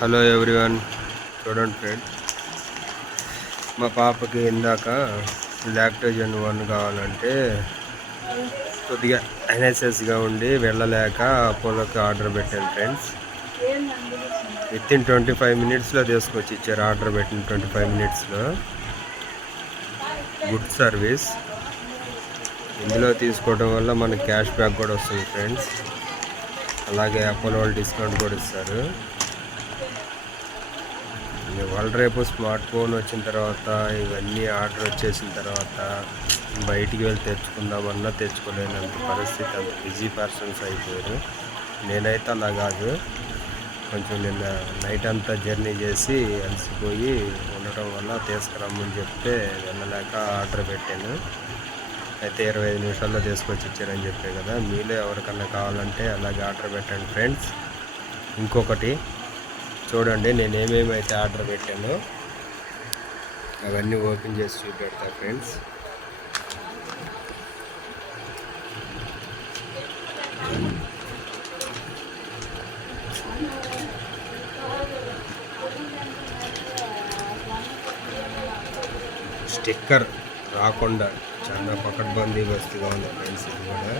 Hello everyone, చూడండి friend, మా పాపకి ఇందాక లాక్టోజన్ 1 కావాలంటే కొద్దిగా ఎన్ఎస్ఎస్గా ఉండి వెళ్ళలేక అపోలోకి ఆర్డర్ పెట్టాను ఫ్రెండ్స్. వితిన్ 25 మినిట్స్లో తీసుకొచ్చి ఇచ్చారు. ఆర్డర్ పెట్టిన 25 మినిట్స్లో. Good service. ఇందులో తీసుకోవడం వల్ల మనకి క్యాష్ బ్యాక్ కూడా వస్తుంది ఫ్రెండ్స్. అలాగే అపోలో వాళ్ళు డిస్కౌంట్ కూడా ఇస్తారు. ఇవాళ రేపు స్మార్ట్ ఫోన్ వచ్చిన తర్వాత, ఇవన్నీ ఆర్డర్ వచ్చేసిన తర్వాత బయటికి వెళ్ళి తెచ్చుకుందామన్నా తెచ్చుకోలేనంత పరిస్థితి, అంత బిజీ పర్సన్స్ అయిపోయారు. నేనైతే అలా కాదు. కొంచెం నిన్న నైట్ అంతా జర్నీ చేసి అలసిపోయి ఉండటం వల్ల తీసుకురమ్మని చెప్తే వెళ్ళలేక ఆర్డర్ పెట్టాను. అయితే 25 నిమిషాల్లో తీసుకొచ్చి ఇచ్చారని చెప్పే కదా. మీలో ఎవరికన్నా కావాలంటే అలాగే ఆర్డర్ పెట్టండి ఫ్రెండ్స్. ఇంకొకటి చూడండి, నేను ఏమేమైతే ఆర్డర్ పెట్టానో అవన్నీ ఓపెన్ చేసి చూపెడతా ఫ్రెండ్స్. స్టిక్కర్ రాకుండా చాలా పకడ్బందీ వస్తుగా ఉంది ఫ్రెండ్స్. ఇది కూడా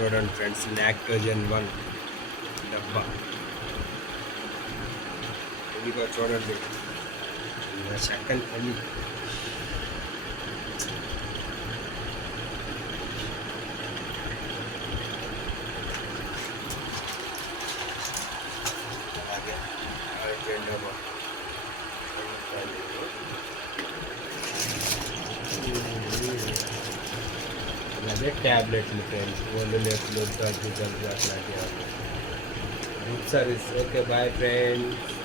చూడండి ఫ్రెండ్స్, లాక్టోజన్ 1 డబ్బా. ఇదిగో చూడండి, చక్కని పని. అలాగే ట్యాబ్లెట్లు ఫ్రెండ్స్, ఒళ్ళు నొప్పులు, దగ్గు, జలుబు అట్లాంటివి. Good service. Okay, bye friends.